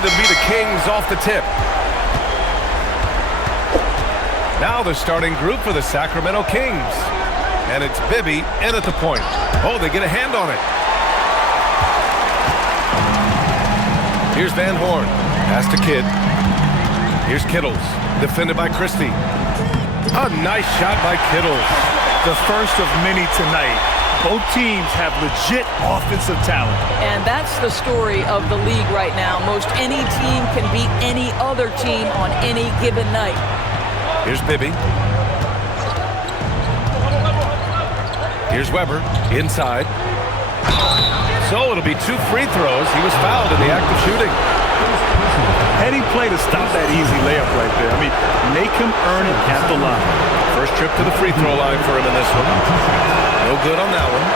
designed to be the Kings off the tip. Now the starting group for the Sacramento Kings. And it's Bibby in at the point. Oh, they get a hand on it. Here's Van Horn. Pass to Kidd. Here's Kittles. Defended by Christie. A nice shot by Kittles. The first of many tonight. Both teams have legit offensive talent. And that's the story of the league right now. Most any team can beat any other team on any given night. Here's Bibby. Here's Weber. Inside. So it'll be 2 free throws. He was fouled in the act of shooting. Heady play to stop that easy layup right there. I mean, make him earn it at the line. First trip to the free throw line for him in this one. No good on that one.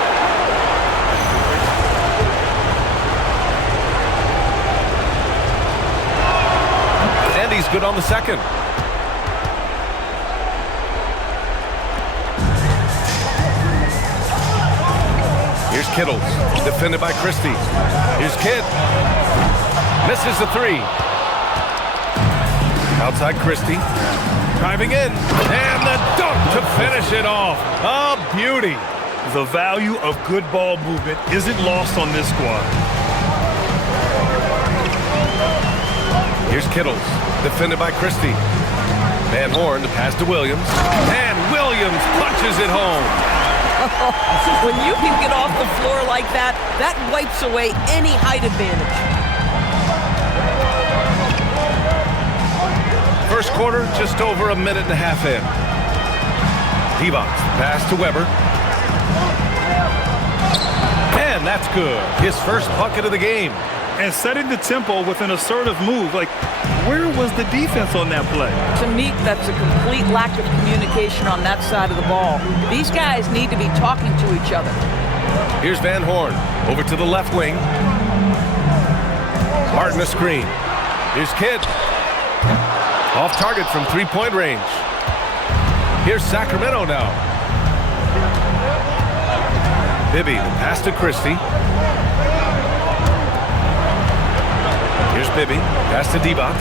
And he's good on the second. Here's Kittles, defended by Christie. Here's Kidd. Misses the 3. Outside Christie. Driving in. And the dunk to finish it off. A beauty. The value of good ball movement isn't lost on this squad. Here's Kittles, defended by Christie. Van Horn to pass to Williams. And Williams punches it home. When you can get off the floor like that, that wipes away any height advantage. First quarter, just over a minute and a half in. Divac, pass to Weber. And that's good. His first bucket of the game. And setting the tempo with an assertive move. Like, where was the defense on that play? To me, that's a complete lack of communication on that side of the ball. These guys need to be talking to each other. Here's Van Horn, over to the left wing. Martin a screen. Here's Kidd. Off target from 3-point range. Here's Sacramento now. Bibby, the pass to Christie. Here's Bibby, pass to Divac.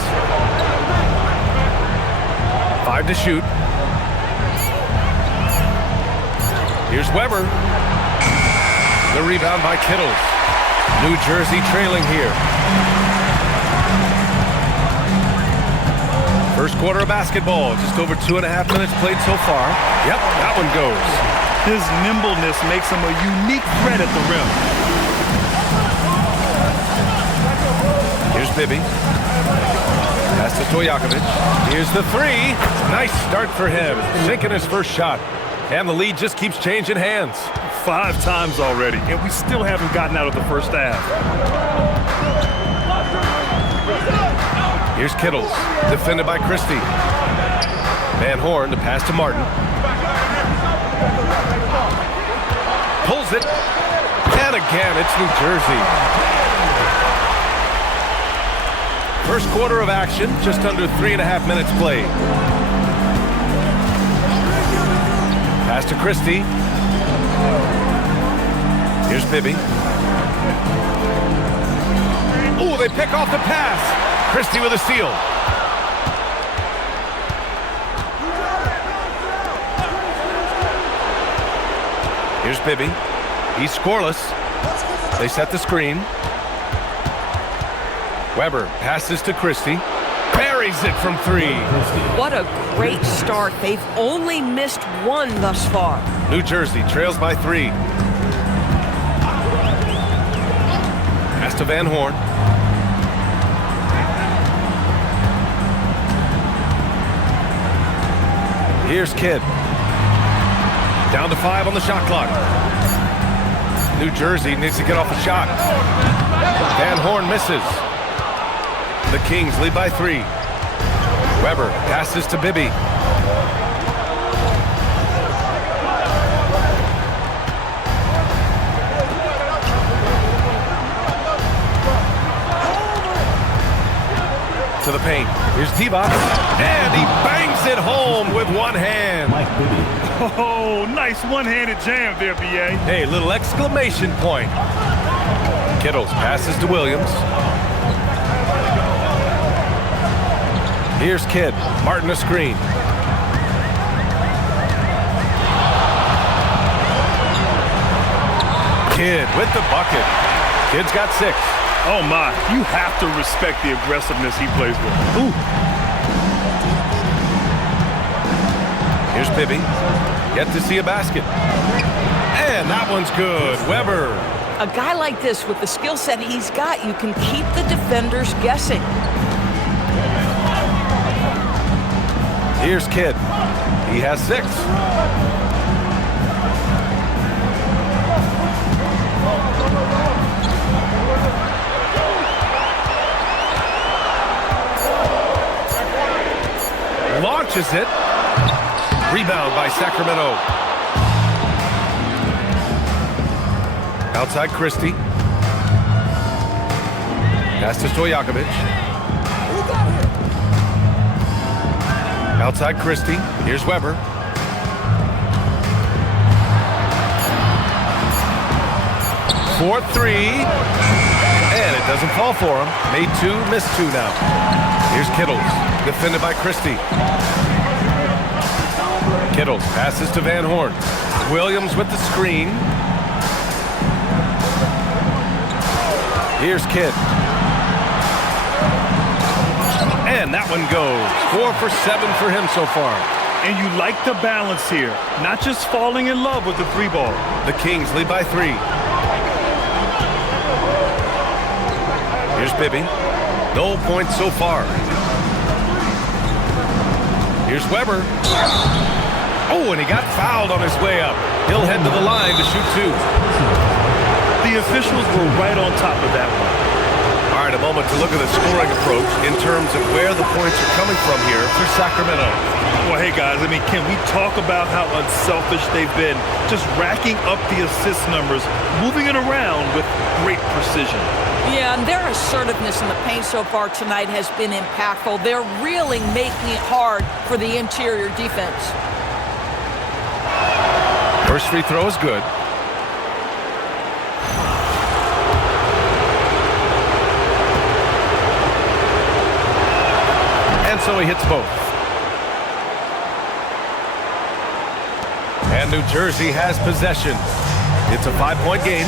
5 to shoot. Here's Weber. The rebound by Kittles. New Jersey trailing here. First quarter of basketball, just over 2.5 minutes played so far. Yep, that one goes. His nimbleness makes him a unique threat at the rim. Here's Bibby. Pass to Stojakovic. Here's the 3. Nice start for him. Sinking his first shot. And the lead just keeps changing hands. 5 times already, and we still haven't gotten out of the first half. Here's Kittles, defended by Christie. Van Horn to pass to Martin. Pulls it. And again, it's New Jersey. First quarter of action, just under 3.5 minutes played. Pass to Christie. Here's Bibby. Oh, they pick off the pass. Christie with a steal. Here's Bibby. He's scoreless. They set the screen. Weber passes to Christie. Buries it from 3. What a great start. They've only missed 1 thus far. New Jersey trails by 3. Pass to Van Horn. Here's Kidd. Down to 5 on the shot clock. New Jersey needs to get off a shot. Van Horn misses. The Kings lead by 3. Weber passes to Bibby. To the paint. Here's Divac. And he bangs it home with one hand. Oh, nice one-handed jam there, B.A. Hey, little exclamation point. Kittles passes to Williams. Here's Kidd. Martin a screen. Kidd with the bucket. Kidd's got 6. Oh, my. You have to respect the aggressiveness he plays with. Ooh. Here's Bibby. Yet to see a basket. And that one's good. Weber. A guy like this, with the skill set he's got, you can keep the defenders guessing. Here's Kidd. He has 6. Launches it. Rebound by Sacramento. Outside Christie. Pass to Stojakovic. Outside Christie. Here's Weber. For 3. And it doesn't fall for him. Made 2, missed 2 now. Here's Kittles. Defended by Christie. Kittles passes to Van Horn. Williams with the screen. Here's Kidd. And that one goes. 4 for 7 for him so far. And you like the balance here. Not just falling in love with the 3 ball. The Kings lead by 3. Here's Bibby. No points so far. Here's Weber. Oh, and he got fouled on his way up. He'll head to the line to shoot 2. The officials were right on top of that one. All right, a moment to look at the scoring approach in terms of where the points are coming from here for Sacramento. Well, hey, guys, I mean, can we talk about how unselfish they've been? Just racking up the assist numbers, moving it around with great precision. Yeah, and their assertiveness in the paint so far tonight has been impactful. They're really making it hard for the interior defense. First free throw is good. And so he hits both. And New Jersey has possession. It's a 5-point game.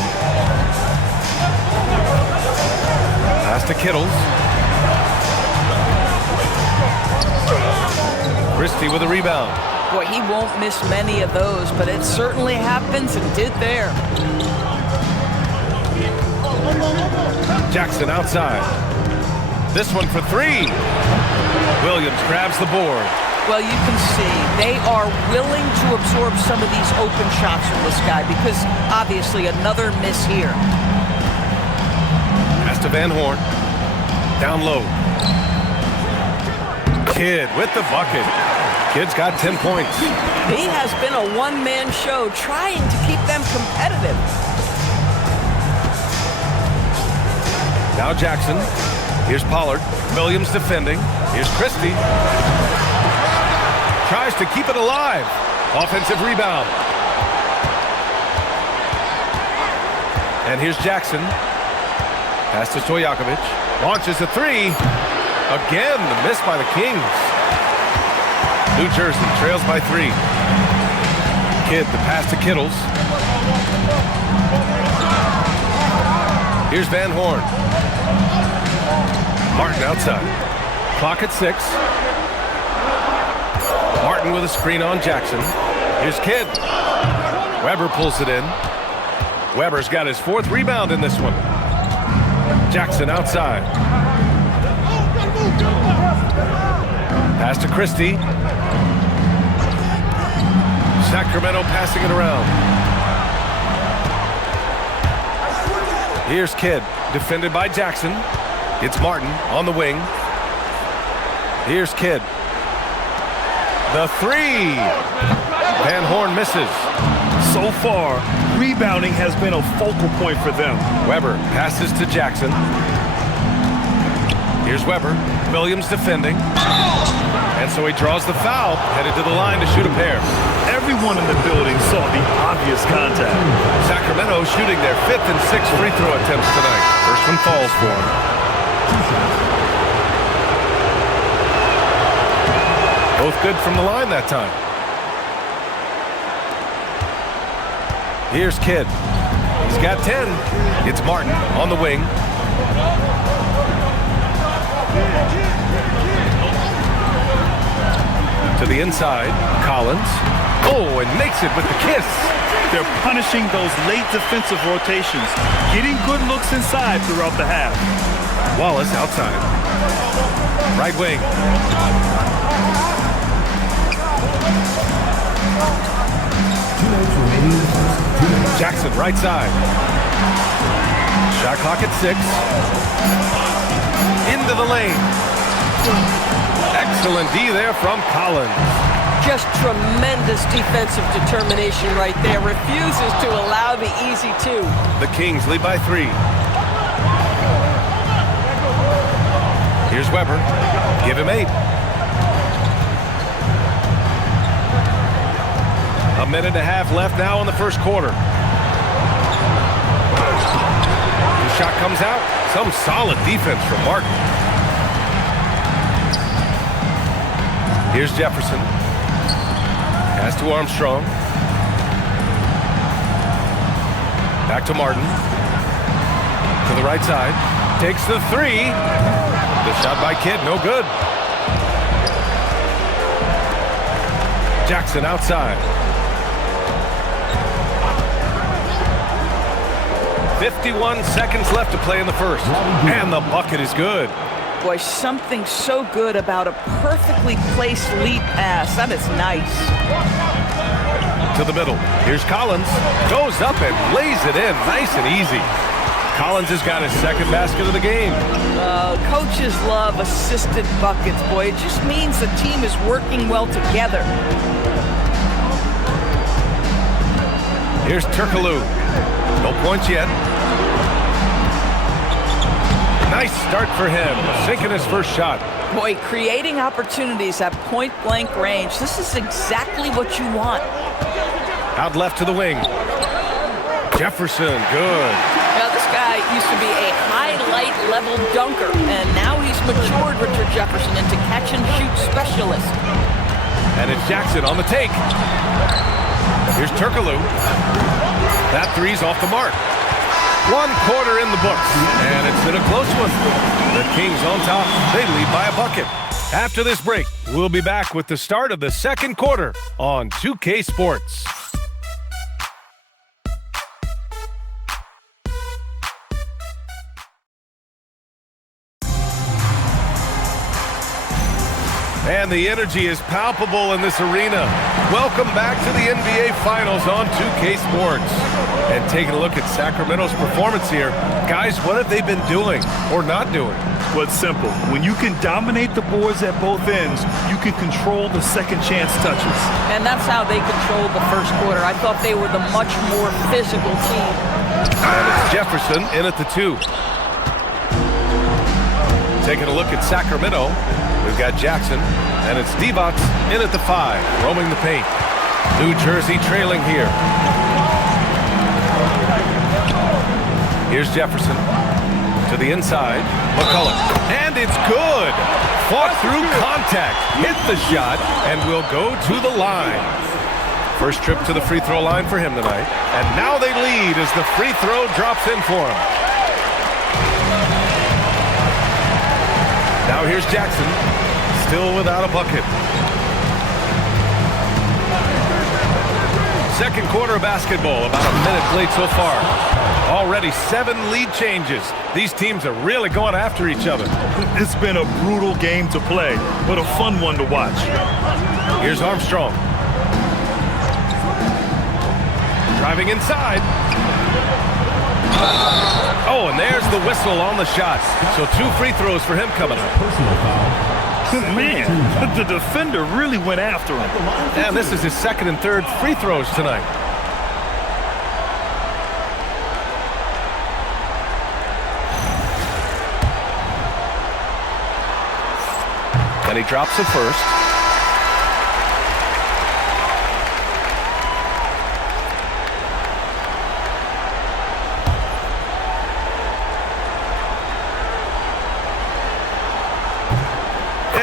Pass to Kittles. Christie with a rebound. Boy, he won't miss many of those, but it certainly happens and did there. Jackson outside. This one for 3. Williams grabs the board. Well, you can see they are willing to absorb some of these open shots from this guy because obviously another miss here. Pass to Van Horn. Down low. Kidd with the bucket. Kidd's got 10 points. He has been a one-man show trying to keep them competitive. Now Jackson. Here's Pollard. Williams defending. Here's Christie. Tries to keep it alive. Offensive rebound. And here's Jackson. Pass to Stojakovic. Launches a 3. Again, the miss by the Kings. New Jersey trails by 3. Kidd, the pass to Kittles. Here's Van Horn. Martin outside. Clock at 6. Martin with a screen on Jackson. Here's Kidd. Weber pulls it in. Weber's got his 4th rebound in this one. Jackson outside. Pass to Christie. Sacramento passing it around. Here's Kidd, defended by Jackson. It's Martin on the wing. Here's Kidd. The 3. Van Horn misses. So far, rebounding has been a focal point for them. Weber passes to Jackson. Here's Weber. Williams defending. And so he draws the foul, headed to the line to shoot a pair. Everyone in the building saw the obvious contact. Sacramento shooting their 5th and 6th free throw attempts tonight. First one falls for him. Both good from the line that time. Here's Kidd. He's got 10. It's Martin on the wing. To the inside, Collins. Oh, and makes it with the kiss. They're punishing those late defensive rotations, getting good looks inside throughout the half. Wallace outside. Right wing. Jackson right side. Shot clock at 6. Into the lane. Excellent D there from Collins. Just tremendous defensive determination right there. Refuses to allow the easy 2. The Kings lead by 3. Here's Weber. Give him 8. A minute and a half left now in the first quarter. The shot comes out. Some solid defense from Martin. Here's Jefferson. Pass to Armstrong. Back to Martin. To the right side. Takes the 3. The shot by Kidd, no good. Jackson outside. 51 seconds left to play in the first. And the bucket is good. Boy, something so good about a perfectly placed lead pass. That is nice. To the middle. Here's Collins. Goes up and lays it in. Nice and easy. Collins has got his second basket of the game. Coaches love assisted buckets, boy. It just means the team is working well together. Here's Turkoglu. No points yet. Nice start for him. Sinking his first shot. Boy, creating opportunities at point-blank range. This is exactly what you want. Out left to the wing. Jefferson, good. Now, this guy used to be a highlight-level dunker, and now he's matured Richard Jefferson into catch-and-shoot specialist. And it's Jackson on the take. Here's Turkoglu. That 3's off the mark. 1 quarter in the books, and it's been a close one. The Kings on top. They lead by a bucket. After this break, we'll be back with the start of the second quarter on 2K Sports. And the energy is palpable in this arena. Welcome back to the NBA Finals on 2K Sports. And taking a look at Sacramento's performance here. Guys, what have they been doing or not doing? Well, it's simple. When you can dominate the boards at both ends, you can control the second chance touches. And that's how they controlled the first quarter. I thought they were the much more physical team. And it's Jefferson in at the 2. Taking a look at Sacramento. We've got Jackson, and it's Divac in at the 5, roaming the paint. New Jersey trailing here. Here's Jefferson to the inside. McCullough, and it's good. Fought through contact, hit the shot, and will go to the line. First trip to the free throw line for him tonight. And now they lead as the free throw drops in for him. Now here's Jackson, still without a bucket. Second quarter of basketball, about a minute played so far. Already 7 lead changes. These teams are really going after each other. It's been a brutal game to play, but a fun one to watch. Here's Armstrong. Driving inside. Oh, and there's the whistle on the shot. So 2 free throws for him coming up. Man, the defender really went after him. And this is his second and third free throws tonight. And he drops the first.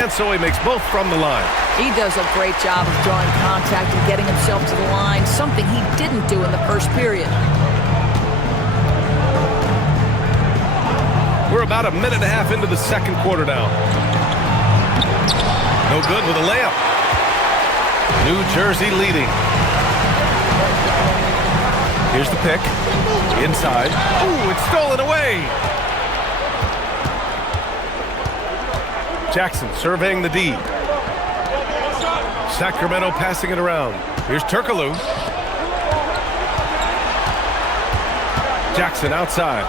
and so he makes both from the line. He does a great job of drawing contact and getting himself to the line, something he didn't do in the first period. We're about a minute and a half into the second quarter now. No good with a layup. New Jersey leading. Here's the pick. Inside. Ooh, it's stolen away. Jackson surveying the D. Sacramento passing it around. Here's Turkoglu. Jackson outside.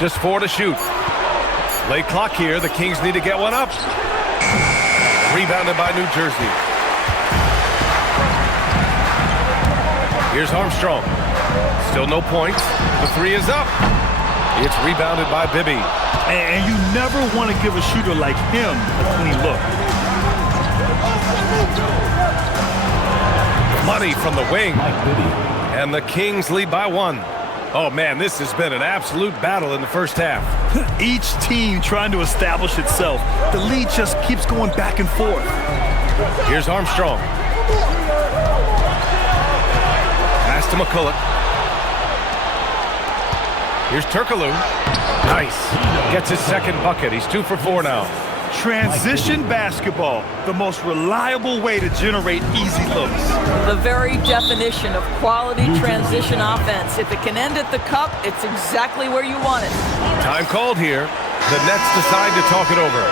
Just 4 to shoot. Late clock here. The Kings need to get one up. Rebounded by New Jersey. Here's Armstrong. Still no points. The 3 is up. It's rebounded by Bibby. And you never want to give a shooter like him a clean look. Money from the wing. And the Kings lead by 1. Oh, man, this has been an absolute battle in the first half. Each team trying to establish itself. The lead just keeps going back and forth. Here's Armstrong. Pass to McCulloch. Here's Turkoglu. Nice. Gets his second bucket. He's 2 for 4 now. Transition basketball, the most reliable way to generate easy looks. The very definition of quality transition offense. If it can end at the cup, it's exactly where you want it. Time called here. The Nets decide to talk it over.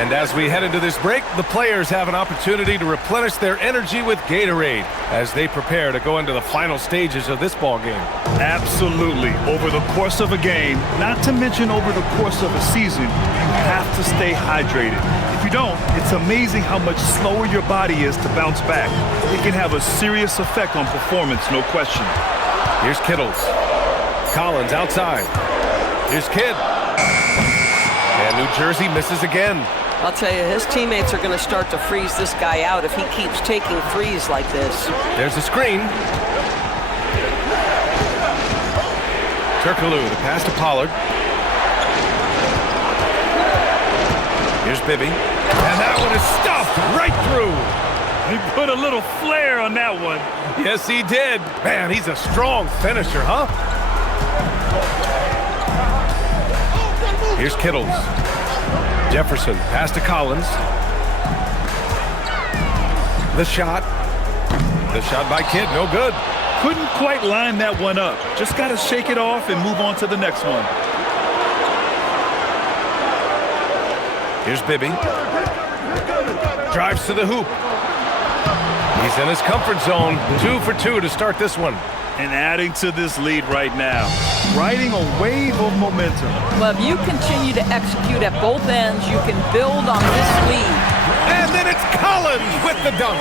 And as we head into this break, the players have an opportunity to replenish their energy with Gatorade as they prepare to go into the final stages of this ball game. Absolutely. Over the course of a game, not to mention over the course of a season, you have to stay hydrated. If you don't, it's amazing how much slower your body is to bounce back. It can have a serious effect on performance, no question. Here's Kittles. Collins outside. Here's Kidd. And New Jersey misses again. I'll tell you, his teammates are going to start to freeze this guy out if he keeps taking threes like this. There's a screen. Turkoglu, the pass to Pollard. Here's Bibby. And that one is stuffed right through. He put a little flair on that one. Yes, he did. Man, he's a strong finisher, huh? Here's Kittles. Jefferson, pass to Collins. The shot. The shot by Kidd, no good. Couldn't quite line that one up. Just got to shake it off and move on to the next one. Here's Bibby. Drives to the hoop. He's in his comfort zone. 2 for 2 to start this one. And adding to this lead right now. Riding a wave of momentum. Well, if you continue to execute at both ends, you can build on this lead. And then it's Collins with the dunk.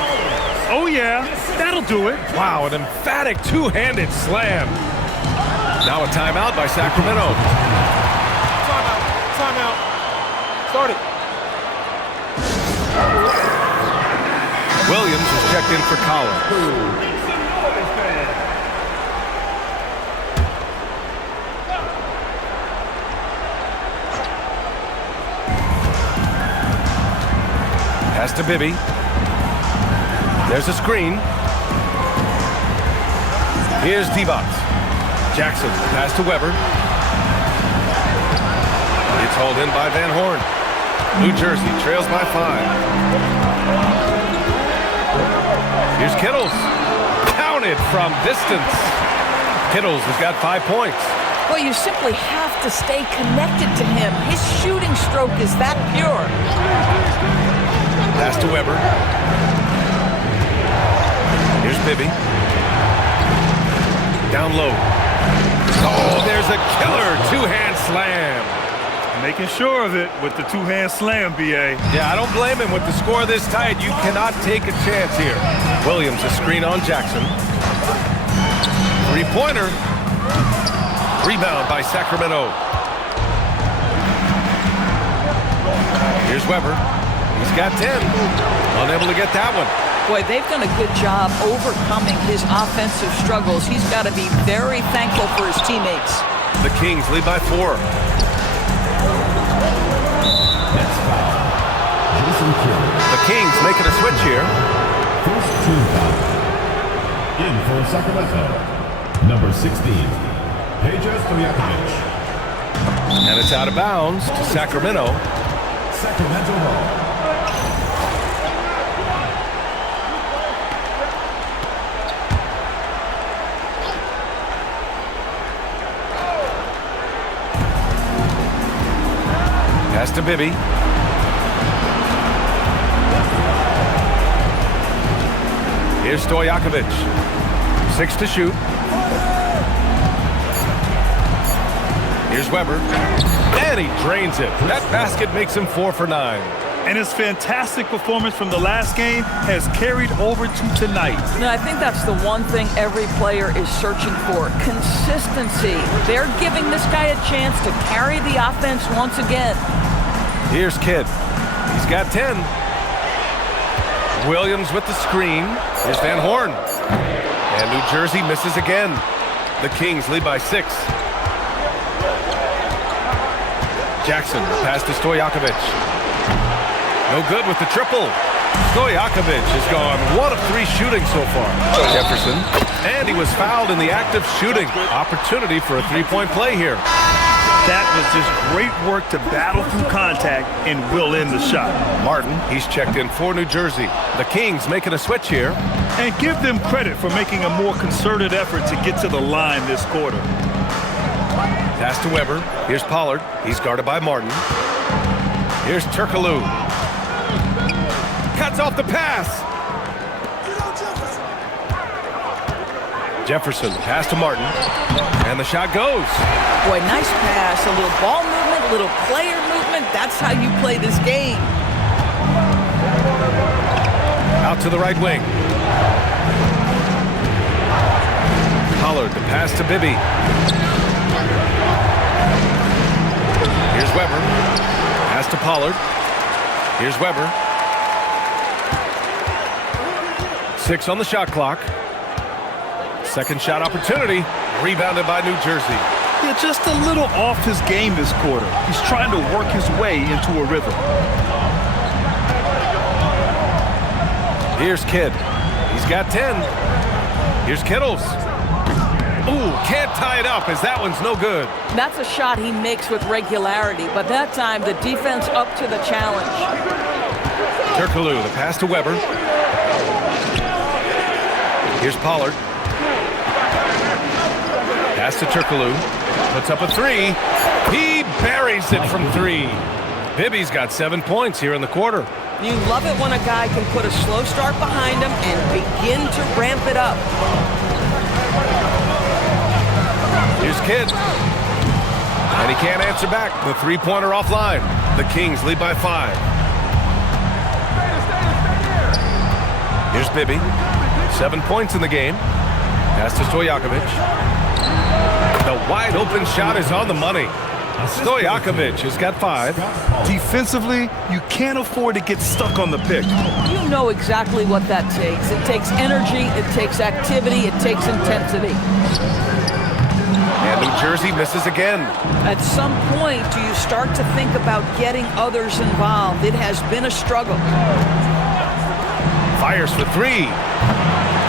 Oh, yeah. That'll do it. Wow, an emphatic two-handed slam. Now a timeout by Sacramento. Timeout. Start it. Williams is checked in for Collins. Pass to Bibby. There's a screen. Here's Divac. Jackson, pass to Weber. It's hauled in by Van Horn. New Jersey trails by 5. Here's Kittles. Counted from distance. Kittles has got 5 points. Well, you simply have to stay connected to him. His shooting stroke is that pure. Pass to Weber. Here's Bibby. Down low. Oh, there's a killer two-hand slam. Making sure of it with the two-hand slam, B.A. Yeah, I don't blame him. With the score this tight, you cannot take a chance here. Williams, a screen on Jackson. Three-pointer. Rebound by Sacramento. Here's Weber. He's got 10. Unable to get that one. Boy, they've done a good job overcoming his offensive struggles. He's got to be very thankful for his teammates. The Kings lead by 4. The Kings making a switch here. First team foul. In for Sacramento, number 16, Stojakovic. And it's out of bounds to Sacramento. Sacramento ball. Pass to Bibby. Here's Stojakovic. 6 to shoot. Here's Weber. And he drains it. That basket makes him 4 for 9. And his fantastic performance from the last game has carried over to tonight. Now, I think that's the one thing every player is searching for, consistency. They're giving this guy a chance to carry the offense once again. Here's Kidd. He's got 10. Williams with the screen. Here's Van Horn. And New Jersey misses again. The Kings lead by 6. Jackson, pass to Stojakovic. No good with the triple. Stojakovic has gone 1 of 3 shooting so far. Jefferson, and he was fouled in the act of shooting. Opportunity for a 3-point play here. That was just great work to battle through contact and will in the shot. Martin, he's checked in for New Jersey. The Kings making a switch here. And give them credit for making a more concerted effort to get to the line this quarter. Pass to Weber. Here's Pollard. He's guarded by Martin. Here's Turkoglu. Cuts off the pass. Jefferson, pass to Martin. And the shot goes. Boy, nice pass. A little ball movement, little player movement. That's how you play this game. Out to the right wing. Pollard, the pass to Bibby. Here's Weber. Pass to Pollard. Here's Weber. 6 on the shot clock. Second shot opportunity. Rebounded by New Jersey. Yeah, just a little off his game this quarter. He's trying to work his way into a rhythm. Here's Kidd. He's got 10. Here's Kittles. Ooh, can't tie it up as that one's no good. That's a shot he makes with regularity, but that time the defense up to the challenge. Turkoglu, the pass to Weber. Here's Pollard. Pass to Turkoglu. Puts up a 3. He buries it from 3. Bibby's got 7 points here in the quarter. You love it when a guy can put a slow start behind him and begin to ramp it up. Here's Kidd. And he can't answer back. The 3-pointer offline. The Kings lead by 5. Here's Bibby. 7 points in the game. Pass to Stojakovic. The wide open shot is on the money. Stojakovic has got 5. Defensively, you can't afford to get stuck on the pick. You know exactly what that takes. It takes energy, it takes activity, it takes intensity. And New Jersey misses again. At some point, do you start to think about getting others involved? It has been a struggle. Fires for 3.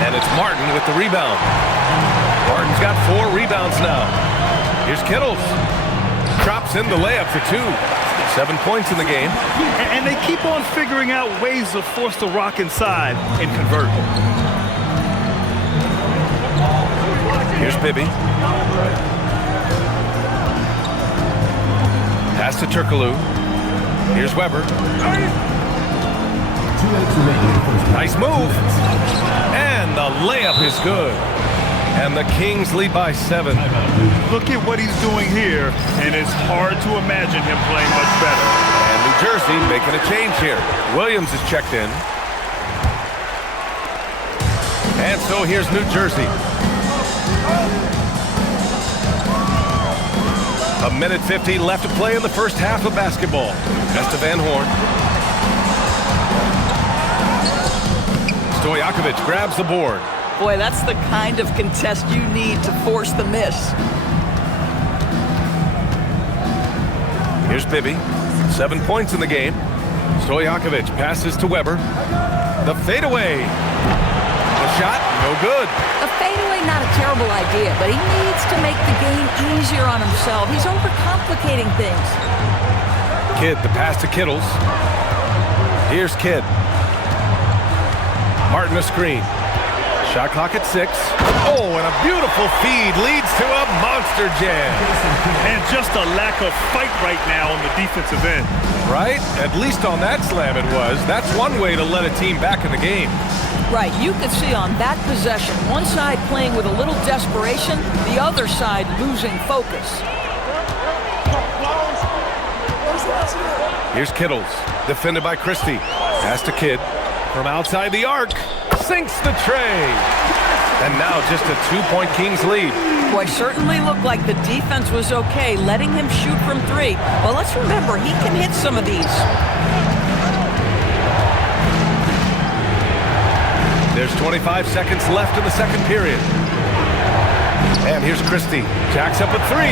And it's Martin with the rebound. Martin's got 4 rebounds now. Here's Kittles. Drops in the layup for 2. 7 points in the game. And they keep on figuring out ways to force the rock inside and convert. Here's Bibby. Pass to Turkoglu. Here's Weber. Nice move. And the layup is good. And the Kings lead by 7. Look at what he's doing here, and it's hard to imagine him playing much better. And New Jersey making a change here. Williams is checked in. And so here's New Jersey. A minute 50 left to play in the first half of basketball. Pass to Van Horn. Stojakovic grabs the board. Boy, that's the kind of contest you need to force the miss. Here's Bibby. 7 points in the game. Stojakovic passes to Weber. The fadeaway. The shot, no good. A fadeaway, not a terrible idea, but he needs to make the game easier on himself. He's overcomplicating things. Kidd, the pass to Kittles. Here's Kidd. Martin a screen. Shot clock at 6. Oh, and a beautiful feed leads to a monster jam. And just a lack of fight right now on the defensive end. Right? At least on that slam it was. That's one way to let a team back in the game. Right, you could see on that possession, one side playing with a little desperation, the other side losing focus. Here's Kittles, defended by Christie. Pass to Kidd. From outside the arc, sinks the tray. And now just a 2-point Kings lead. Boy, certainly looked like the defense was okay, letting him shoot from 3. Well, let's remember, he can hit some of these. There's 25 seconds left in the second period. And here's Christie. Jacks up a 3.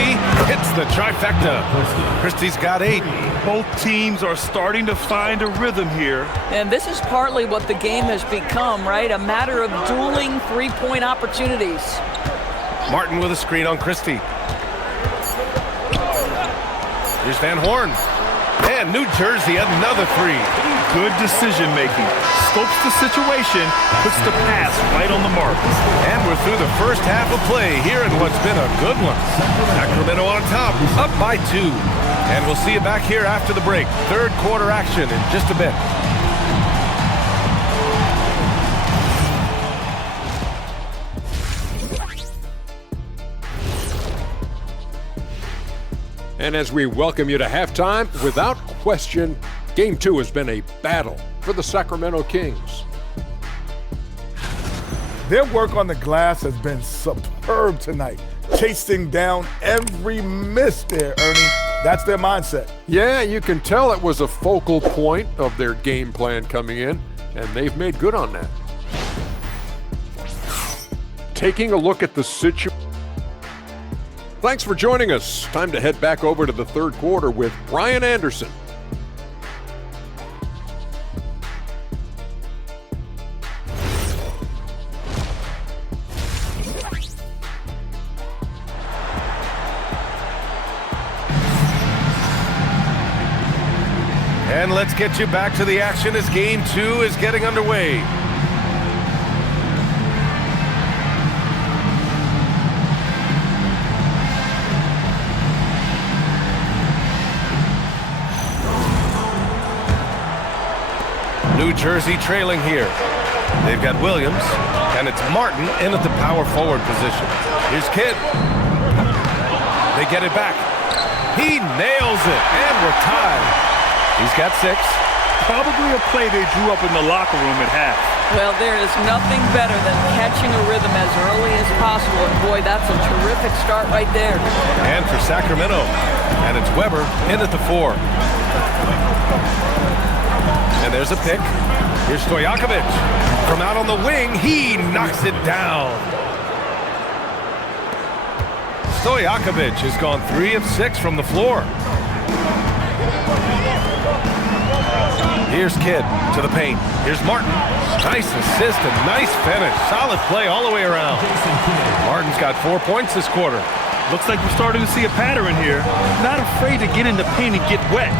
Hits the trifecta. Christie's got 8. Both teams are starting to find a rhythm here. And this is partly what the game has become, right? A matter of dueling three-point opportunities. Martin with a screen on Christie. Here's Van Horn. And New Jersey, another 3. Good decision making. Scopes the situation, puts the pass right on the mark. And we're through the first half of play here in what's been a good one. Sacramento on top, up by 2. And we'll see you back here after the break. Third quarter action in just a bit. And as we welcome you to halftime, without question, Game 2 has been a battle for the Sacramento Kings. Their work on the glass has been superb tonight. Chasing down every miss there, Ernie. That's their mindset. Yeah, you can tell it was a focal point of their game plan coming in, and they've made good on that. Taking a look at the situation. Thanks for joining us. Time to head back over to the third quarter with Brian Anderson. And let's get you back to the action as Game 2 is getting underway. New Jersey trailing here. They've got Williams, and it's Martin in at the power forward position. Here's Kidd. They get it back. He nails it, and we're tied. He's got 6. Probably a play they drew up in the locker room at half. Well, there is nothing better than catching a rhythm as early as possible. And boy, that's a terrific start right there. And for Sacramento, and it's Weber in at the 4. And there's a pick. Here's Stojakovic. From out on the wing, he knocks it down. Stojakovic has gone 3 of 6 from the floor. Here's Kidd to the paint. Here's Martin. Nice assist and nice finish. Solid play all the way around. Martin's got 4 points this quarter. Looks like we're starting to see a pattern here. Not afraid to get in the paint and get wet.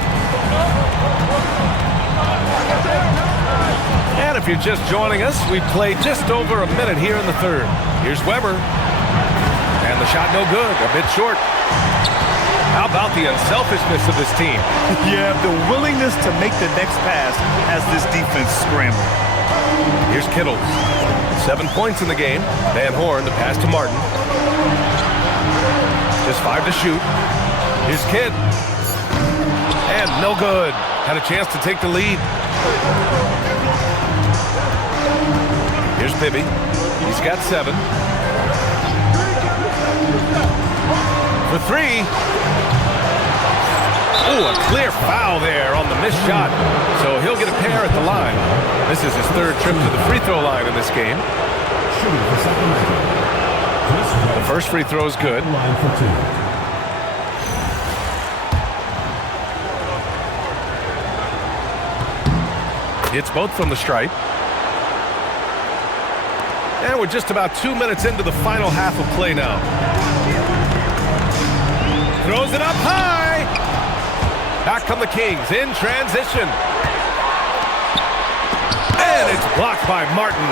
And if you're just joining us, we played just over a minute here in the third. Here's Weber. And the shot no good, a bit short. How about the unselfishness of this team? Yeah, the willingness to make the next pass has this defense scrambling. Here's Kittles. 7 points in the game. Van Horn, the pass to Martin. Just 5 to shoot. Here's Kidd. And no good. Had a chance to take the lead. Here's Bibby. He's got 7. For 3. Ooh, a clear foul there on the missed shot. So he'll get a pair at the line. This is his 3rd trip to the free throw line in this game. The first free throw is good. Hits both from the stripe. And we're just about 2 minutes into the final half of play now. Throws it up high. Back come the Kings in transition. And it's blocked by Martin.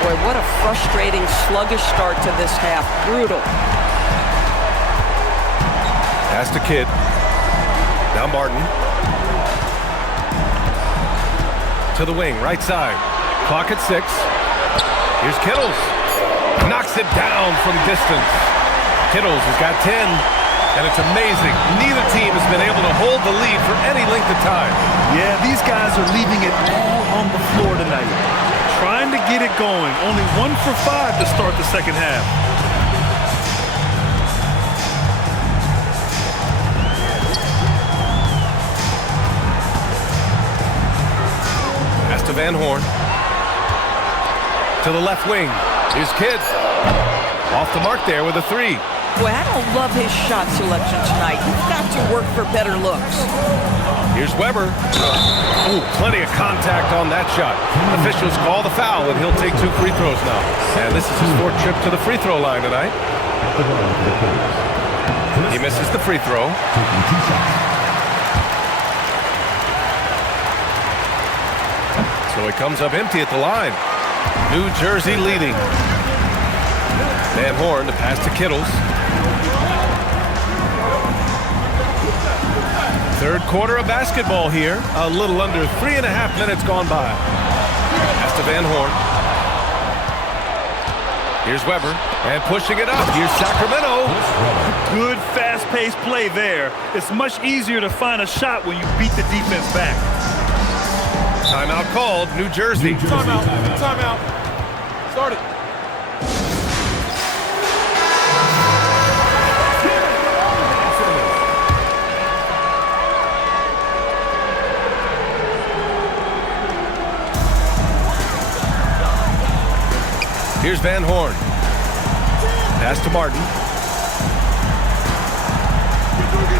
Boy, what a frustrating, sluggish start to this half. Brutal. Pass to Kidd. Now Martin. To the wing, right side. Clock at 6. Here's Kittles. Knocks it down from distance. Kittles has got 10. And it's amazing. Neither team has been able to hold the lead for any length of time. Yeah, these guys are leaving it all on the floor tonight. Trying to get it going. Only 1 for 5 to start the second half. Pass to Van Horn. To the left wing. Here's Kidd. Off the mark there with a 3. Boy, I don't love his shot selection tonight. He's got to work for better looks. Here's Weber. Oh, plenty of contact on that shot. Officials call the foul, and he'll take 2 free throws now. And this is his 4th trip to the free throw line tonight. He misses the free throw. So he comes up empty at the line. New Jersey leading. Van Horn to pass to Kittles. Third quarter of basketball here. A little under 3.5 minutes gone by. Pass to Van Horn. Here's Weber. And pushing it up. Here's Sacramento. Good fast-paced play there. It's much easier to find a shot when you beat the defense back. Timeout called. New Jersey. Timeout. Timeout. Start it. Here's Van Horn. Pass to Martin.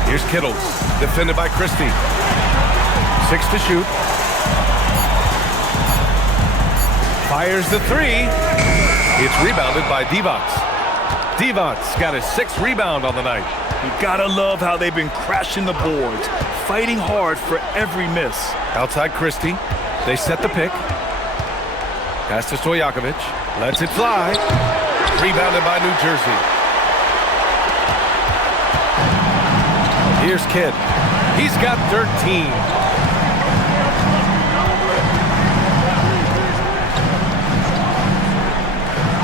Here's Kittles. Defended by Christie. 6 to shoot. Fires the 3. It's rebounded by Divac. Divac's got his 6th rebound on the night. You gotta love how they've been crashing the boards, fighting hard for every miss. Outside Christie. They set the pick. Pass to Stojakovic. Lets it fly. Rebounded by New Jersey. Here's Kidd. He's got 13.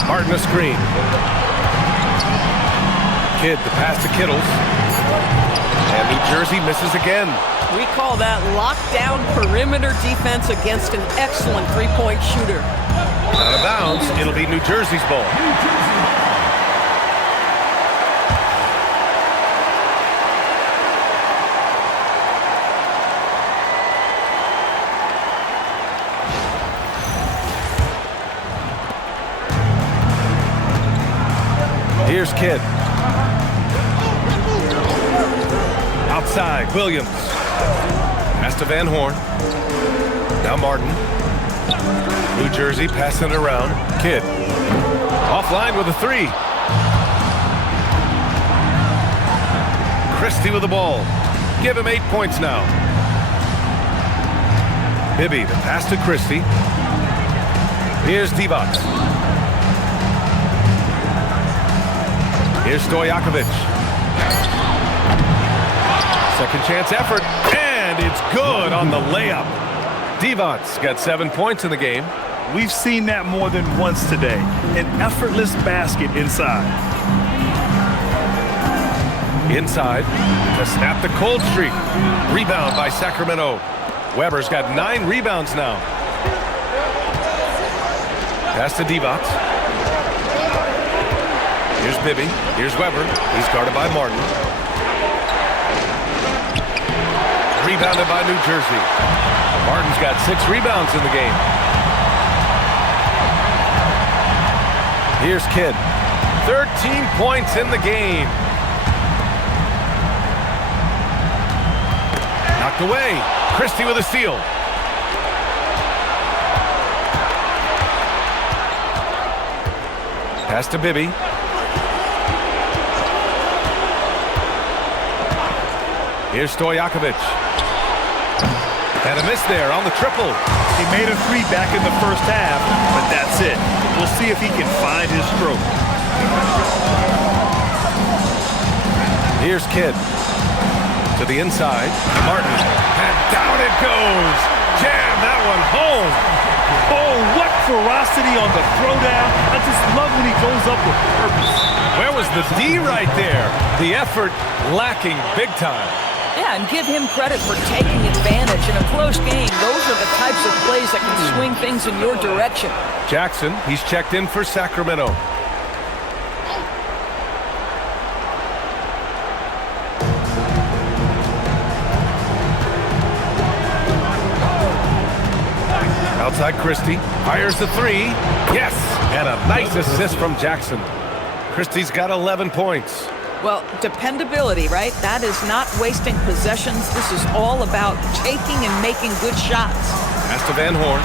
Martin a screen. Kidd the pass to Kittles. And New Jersey misses again. We call that lockdown perimeter defense against an excellent three-point shooter. Out of bounds. It'll be New Jersey's ball. Here's Kidd. Outside, Williams. Pass to Van Horn. Now Martin. New Jersey passing it around. Kidd. Offline with a 3. Christie with the ball. Give him 8 points now. Bibby, the pass to Christie. Here's Divac. Here's Stojakovic. Second chance effort, and it's good on the layup. Divac's got 7 points in the game. We've seen that more than once today. An effortless basket inside. Inside to snap the cold streak. Rebound by Sacramento. Weber's got 9 rebounds now. Pass to Divac. Here's Bibby. Here's Weber. He's guarded by Martin. Rebounded by New Jersey. Martin's got 6 rebounds in the game. Here's Kidd. 13 points in the game. Knocked away. Christie with a steal. Pass to Bibby. Here's Stojakovic. And a miss there on the triple. He made a three back in the first half, but that's it. We'll see if he can find his stroke. Here's Kidd. To the inside. Martin. And down it goes. Jam that one home. Oh, what ferocity on the throwdown. I just love when he goes up with purpose. Where was the D right there? The effort lacking big time. Yeah, and give him credit for taking advantage in a close game. Those are the types of plays that can swing things in your direction. Jackson, he's checked in for Sacramento. Outside Christie, fires the three. Yes, and a nice assist from Jackson. Christie's got 11 points. Well, dependability, right? That is not wasting possessions. This is all about taking and making good shots. Pass to Van Horn.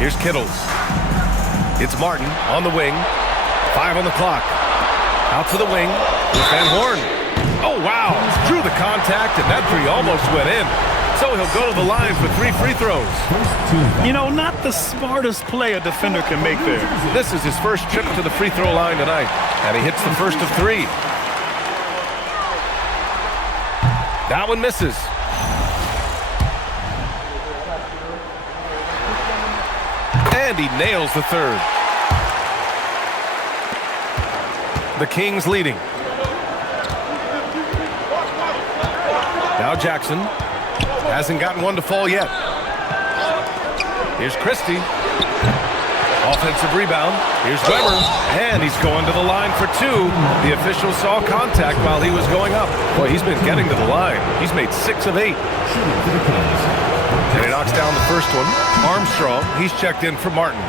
Here's Kittles. It's Martin on the wing. 5 on the clock. Out to the wing. Here's Van Horn. Oh, wow. Drew the contact, and that three almost went in. So he'll go to the line for 3 free throws. You know, not the smartest play a defender can make there. This is his first trip to the free throw line tonight, and he hits the first of 3. That one misses. And he nails the third. The Kings leading. Now Jackson. Hasn't gotten one to fall yet. Here's Christie. Offensive rebound. Here's Weber. And he's going to the line for 2. The official saw contact while he was going up. Boy, he's been getting to the line. He's made 6 of 8. And he knocks down the first one. Armstrong, he's checked in for Martin.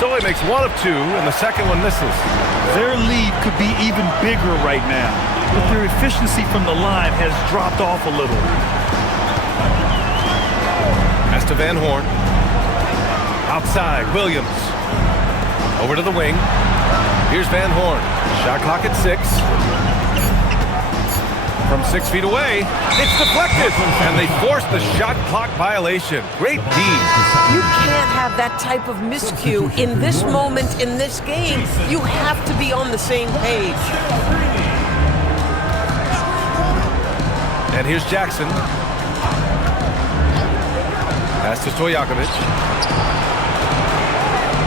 So he makes 1 of 2, and the second one misses. Their lead could be even bigger right now, but their efficiency from the line has dropped off a little. Pass to Van Horn. Outside, Williams. Over to the wing. Here's Van Horn. Shot clock at 6. From 6 feet away, it's deflected, and they force the shot clock violation. Great D. You can't have that type of miscue in this moment in this game. You have to be on the same page. And here's Jackson. Pass to Stojakovic.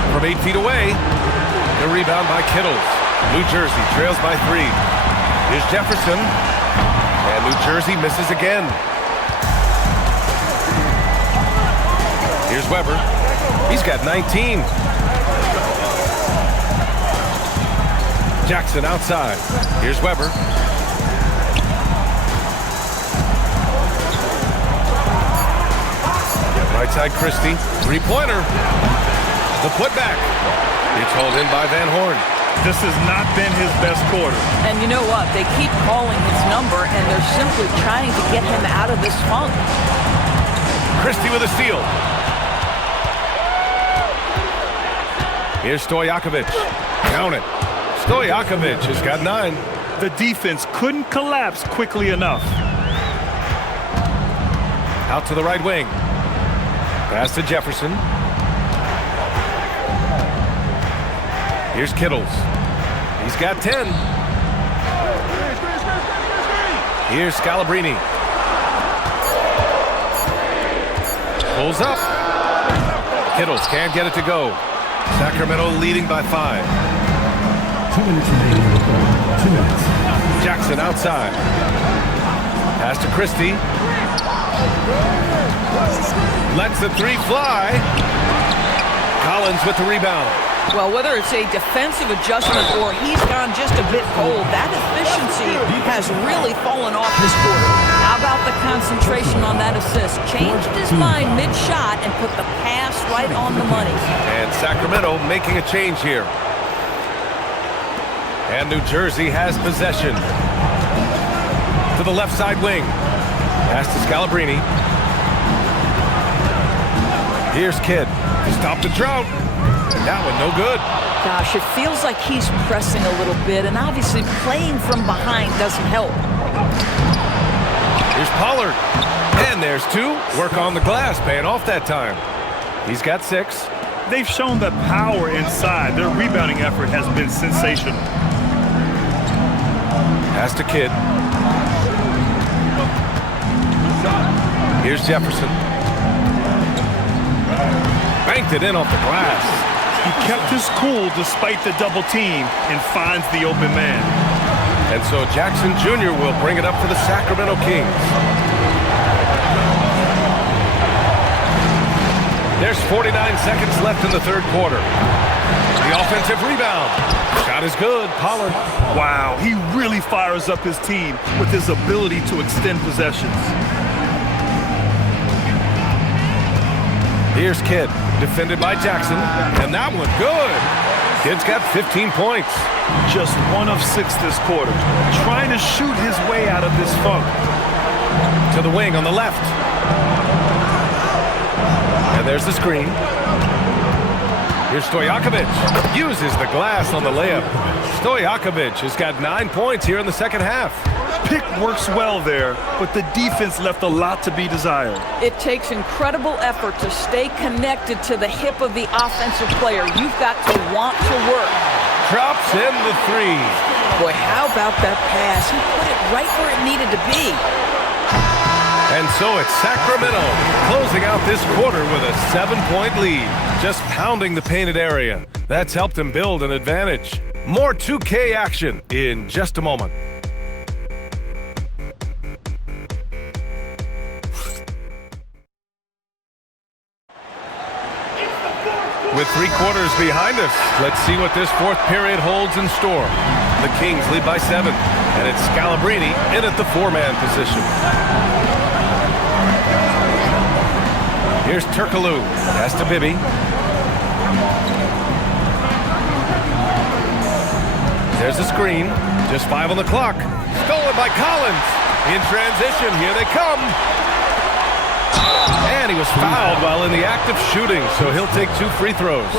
From 8 feet away, the rebound by Kittles. New Jersey trails by 3. Here's Jefferson. And New Jersey misses again. Here's Weber. He's got 19. Jackson outside. Here's Weber. Right side Christie. 3-pointer. The putback. It's hauled in by Van Horn. This has not been his best quarter. And you know what? They keep calling his number, and they're simply trying to get him out of this funk. Christie with a steal. Here's Stojakovic. Count it. Stojakovic has got 9. The defense couldn't collapse quickly enough. Out to the right wing. Pass to Jefferson. Here's Kittles. He's got 10. Here's Scalabrini. Pulls up. Kittles can't get it to go. Sacramento leading by 5. 2 minutes remaining in the quarter. 2 minutes. Jackson outside. Pass to Christie. Lets the 3 fly. Collins with the rebound. Well, whether it's a defensive adjustment or he's gone just a bit cold, that efficiency has really fallen off this quarter. How about the concentration on that assist? Changed his mind mid-shot and put the pass right on the money. And Sacramento making a change here. And New Jersey has possession. To the left side wing. Pass to Scalabrini. Here's Kidd. Stop the drought. That one no good. Gosh, it feels like he's pressing a little bit, and obviously playing from behind doesn't help. Here's Pollard. And there's 2. Work on the glass, paying off that time. He's got 6. They've shown that power inside. Their rebounding effort has been sensational. Pass to Kidd. Here's Jefferson. Banked it in off the glass. He kept his cool despite the double team and finds the open man. And so Jackson Jr. will bring it up for the Sacramento Kings. There's 49 seconds left in the third quarter. The offensive rebound. Shot is good. Pollard. Wow, he really fires up his team with his ability to extend possessions. Here's Kidd, defended by Jackson, and that one good. Kidd's got 15 points. Just 1 of 6 this quarter, trying to shoot his way out of this funk. To the wing on the left. And there's the screen. Here's Stojakovic. Uses the glass on the layup. Stojakovic has got 9 points here in the second half. Pick works well there, but the defense left a lot to be desired. It takes incredible effort to stay connected to the hip of the offensive player. You've got to want to work. Drops in the 3. Boy, how about that pass? He put it right where it needed to be. And so it's Sacramento closing out this quarter with a 7-point lead. Just pounding the painted area. That's helped him build an advantage. More 2K action in just a moment. With 3 quarters behind us, let's see what this fourth period holds in store. The Kings lead by 7, and it's Scalabrini in at the 4-man position. Here's Turkoglu. Pass to Bibby. There's the screen. Just 5 on the clock. Stolen by Collins. In transition, here they come. And he was fouled while in the act of shooting, so he'll take 2 free throws.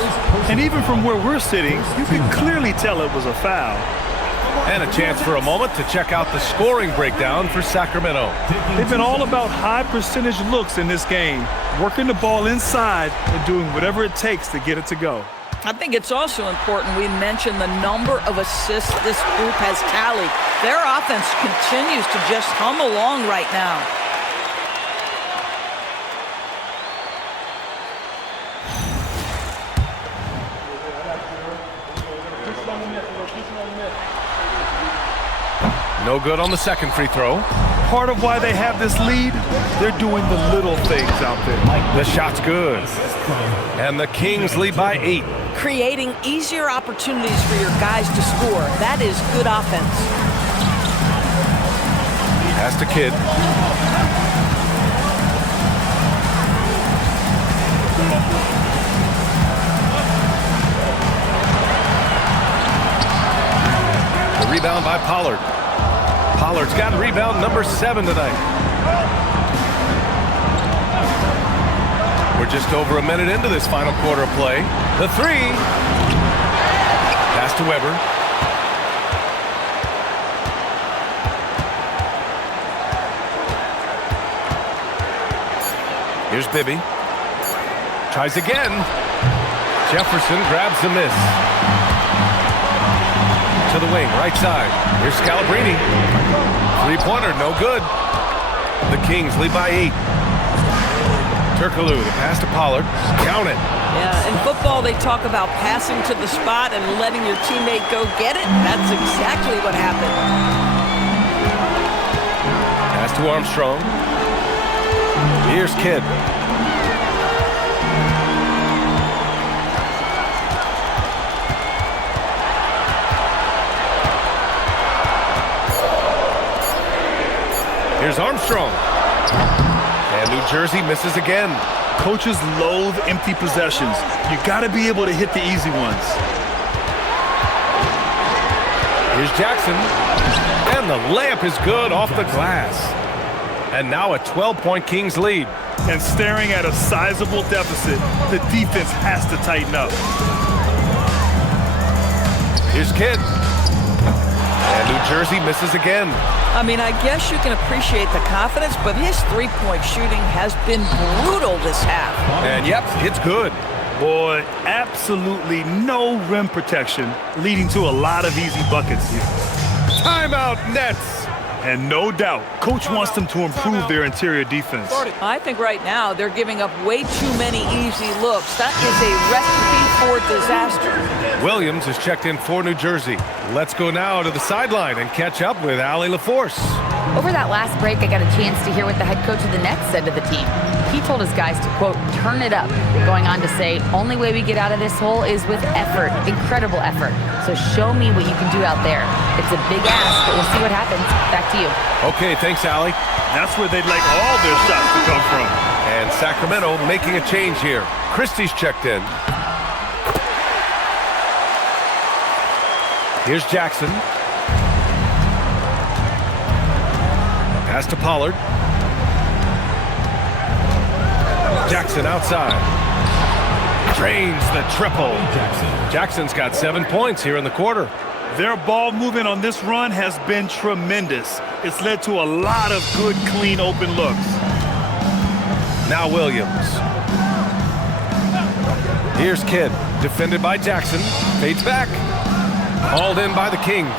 And even from where we're sitting, you can clearly tell it was a foul. And a chance for a moment to check out the scoring breakdown for Sacramento. They've been all about high percentage looks in this game, working the ball inside and doing whatever it takes to get it to go. I think it's also important we mention the number of assists this group has tallied. Their offense continues to just hum along right now. No good on the second free throw. Part of why they have this lead, they're doing the little things out there. The shot's good. And the Kings lead by 8. Creating easier opportunities for your guys to score. That is good offense. Pass to Kidd. The rebound by Pollard. Pollard's got rebound number 7 tonight. We're just over a minute into this final quarter of play. The 3. Pass to Weber. Here's Bibby. Tries again. Jefferson grabs the miss. To the wing, right side. Here's Scalabrini. 3-pointer, no good. The Kings lead by 8. Turkoglu, the pass to Pollard. Count it. Yeah, in football they talk about passing to the spot and letting your teammate go get it. That's exactly what happened. Pass to Armstrong. Here's Kidd. Here's Armstrong. And New Jersey misses again. Coaches loathe empty possessions. You got to be able to hit the easy ones. Here's Jackson. And the layup is good off the glass. And now a 12-point Kings lead. and staring at a sizable deficit, the defense has to tighten up. Here's Kidd. And New Jersey misses again. I mean, I guess you can appreciate the confidence, but his three-point shooting has been brutal this half. And yep, it's good. Boy, absolutely no rim protection, leading to a lot of easy buckets here. Timeout Nets. And no doubt, coach wants them to improve their interior defense. I think right now they're giving up way too many easy looks. That is a recipe for disaster. Williams is checked in for New Jersey. Let's go now to the sideline and catch up with Allie LaForce. Over that last break, I got a chance to hear what the head coach of the Nets said to the team. He told his guys to, quote, turn it up, going on to say, only way we get out of this hole is with effort, incredible effort. So show me what you can do out there. It's a big ask, but we'll see what happens. Back to you. Okay, thanks, Allie. That's where they'd like all their shots to come from. And Sacramento making a change here. Christie's checked in. Here's Jackson. Pass to Pollard. Jackson outside. Drains the triple. Jackson's got 7 points here in the quarter. Their ball movement on this run has been tremendous. It's led to a lot of good, clean, open looks. Now Williams. Here's Kidd. Defended by Jackson. Fades back. Hauled in by the Kings.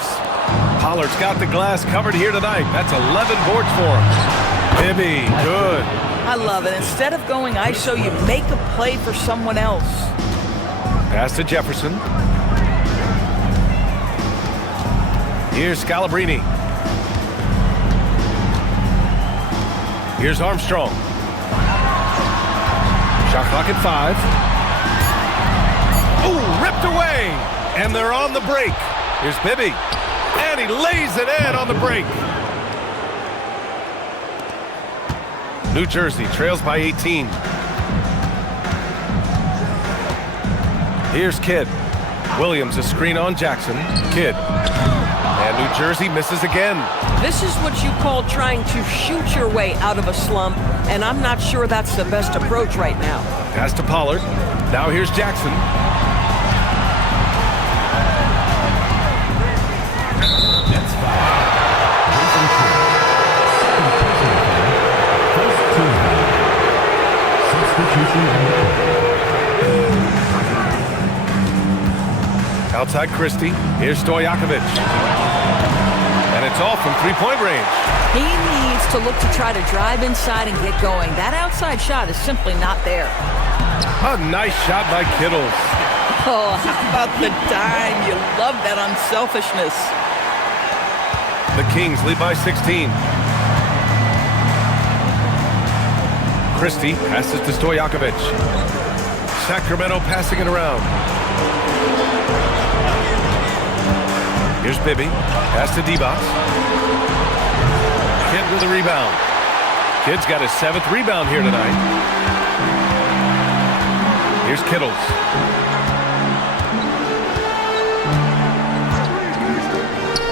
Pollard's got the glass covered here tonight. That's 11 boards for him. Bibby, good. I love it. Instead of going ISO, you make a play for someone else. Pass to Jefferson. Here's Scalabrine. Here's Armstrong. Shot clock at 5. Ooh, ripped away. And they're on the break. Here's Bibby. And he lays it in on the break. New Jersey trails by 18. Here's Kidd. Williams a screen on Jackson. Kidd. And New Jersey misses again. This is what you call trying to shoot your way out of a slump, and I'm not sure that's the best approach right now. Pass to Pollard. Now here's Jackson. That's 5. Jason Kidd. First team. Substitution on the court. Outside Christie. Here's Stojakovic. And it's all from three-point range. He needs to look to try to drive inside and get going. That outside shot is simply not there. A nice shot by Kittles. Oh, how about the dime? You love that unselfishness. The Kings lead by 16. Christie passes to Stojakovic. Sacramento passing it around. Here's Bibby. Pass to Divac. Kidd with a rebound. Kidd's got his 7th rebound here tonight. Here's Kittles.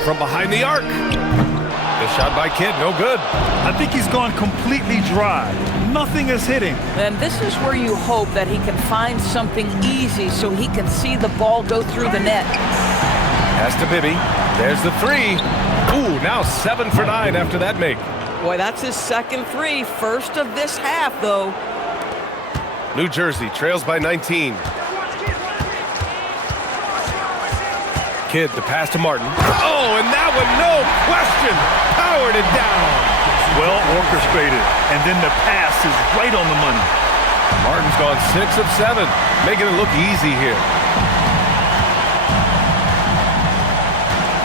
From behind the arc. The shot by Kidd, no good. I think he's gone completely dry. Nothing is hitting. And this is where you hope that he can find something easy so he can see the ball go through the net. Pass to Bibby. There's the 3. Ooh, now 7 for 9 after that make. Boy, that's his second 3. First of this half, though. New Jersey trails by 19. Kidd, the pass to Martin. Oh, and that one, no question, powered it down. Well orchestrated, and then the pass is right on the money. Martin's gone 6 of 7, making it look easy here.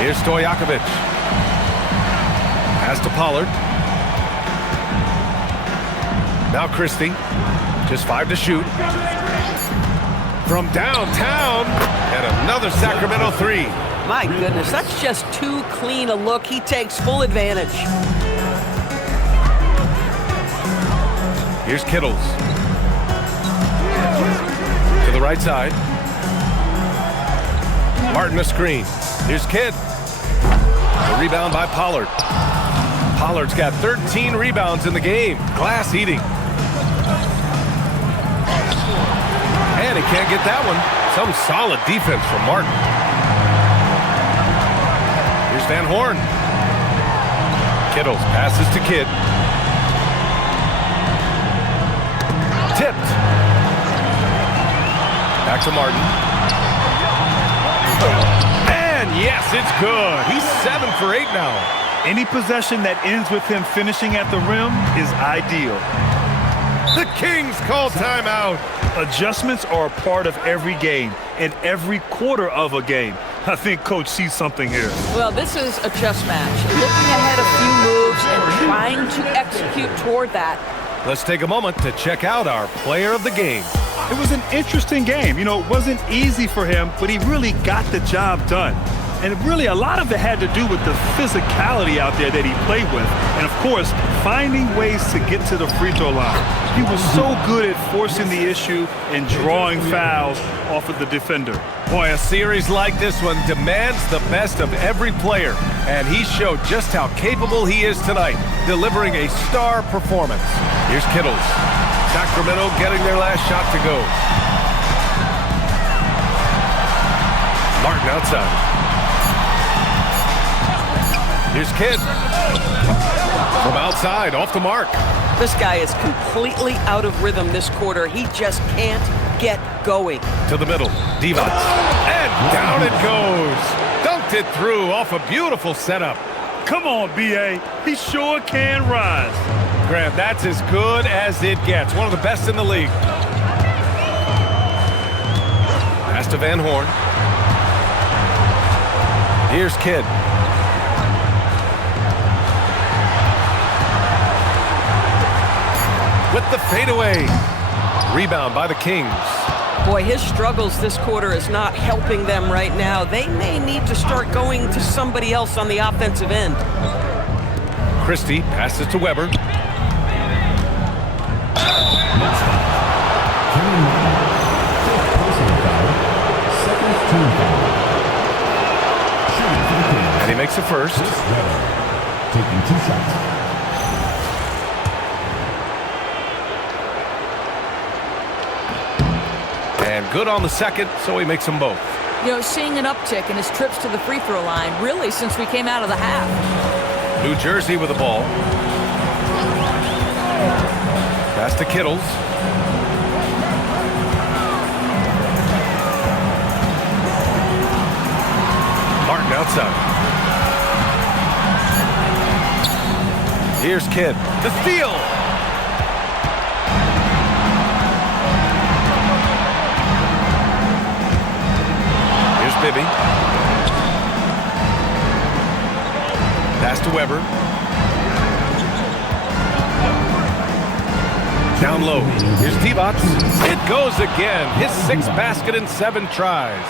Here's Stojakovic. Pass to Pollard. Now Christie. Just 5 to shoot. From downtown. And another Sacramento 3. My goodness, that's just too clean a look. He takes full advantage. Here's Kittles. To the right side. Martin a screen. Here's Kidd. The rebound by Pollard. Pollard's got 13 rebounds in the game. Glass eating. He can't get that one. Some solid defense from Martin. Here's Van Horn. Kittles passes to Kidd. Tipped. Back to Martin. And yes, it's good. He's 7 for 8 now. Any possession that ends with him finishing at the rim is ideal. The Kings call timeout. Adjustments are a part of every game and every quarter of a game. I think Coach sees something here. Well, this is a chess match. Looking ahead a few moves and trying to execute toward that. Let's take a moment to check out our player of the game. It was an interesting game. You know, it wasn't easy for him, but he really got the job done. And really, a lot of it had to do with the physicality out there that he played with. And, of course, finding ways to get to the free throw line. He was so good at forcing the issue and drawing fouls off of the defender. Boy, a series like this one demands the best of every player. And he showed just how capable he is tonight, delivering a star performance. Here's Kittles. Sacramento getting their last shot to go. Martin outside. Here's Kidd. From outside, off the mark. This guy is completely out of rhythm this quarter. He just can't get going. To the middle, Divac. And down it goes. Dunked it through off a beautiful setup. Come on, B.A. He sure can rise. Graham, that's as good as it gets. One of the best in the league. Pass to Van Horn. Here's Kidd. With the fadeaway. Rebound by the Kings. Boy, his struggles this quarter is not helping them right now. They may need to start going to somebody else on the offensive end. Christie passes to Weber. And he makes the first. Taking 2 shots. And good on the second, so he makes them both. You know, seeing an uptick in his trips to the free throw line, really, since we came out of the half. New Jersey with the ball. Pass to Kittles. Martin outside. Here's Kidd. The steal. Bibby. Pass to Weber. Down low. Here's Divac. It goes again. His 6th basket in 7 tries.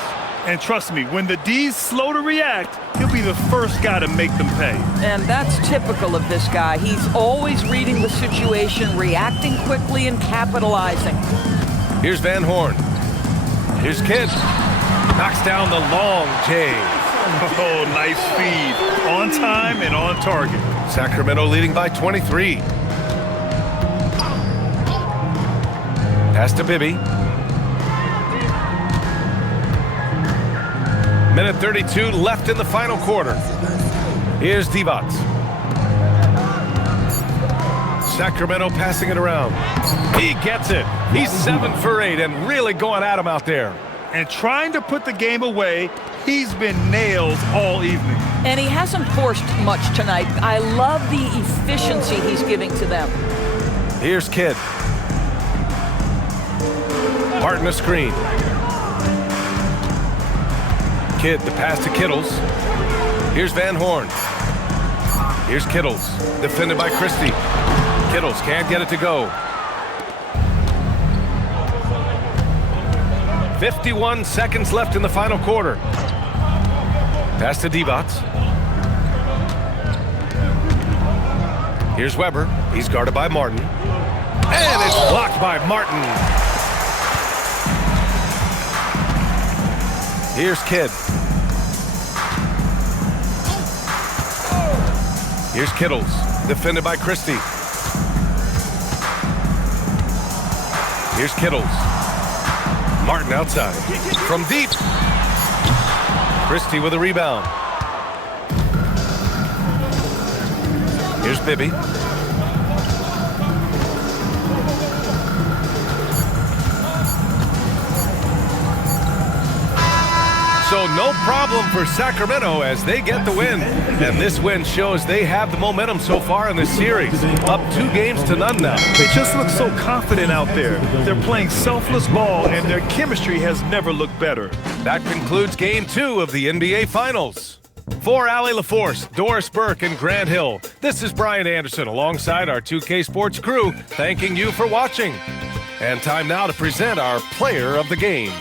And trust me, when the D's slow to react, he'll be the first guy to make them pay. And that's typical of this guy. He's always reading the situation, reacting quickly, and capitalizing. Here's Van Horn. Here's Kidd. Knocks down the long J. Oh, nice feed. On time and on target. Sacramento leading by 23. Pass to Bibby. Minute 32 left in the final quarter. Here's Divac. Sacramento passing it around. He gets it. He's 7 for 8 and really going at him out there. And trying to put the game away, he's been nailed all evening. And he hasn't forced much tonight. I love the efficiency he's giving to them. Here's Kidd. Martin a screen. Kidd, the pass to Kittles. Here's Van Horn. Here's Kittles, defended by Christie. Kittles can't get it to go. 51 seconds left in the final quarter. Pass to Divac. Here's Weber. He's guarded by Martin. And it's blocked by Martin. Here's Kidd. Here's Kittles, defended by Christie. Here's Kittles. Martin outside. From deep. Christie with a rebound. Here's Bibby. So no problem for Sacramento as they get the win. And this win shows they have the momentum so far in this series. Up 2-0 now. They just look so confident out there. They're playing selfless ball, and their chemistry has never looked better. That concludes Game 2 of the NBA Finals. For Allie LaForce, Doris Burke, and Grant Hill, this is Brian Anderson alongside our 2K Sports crew, thanking you for watching. And time now to present our player of the game.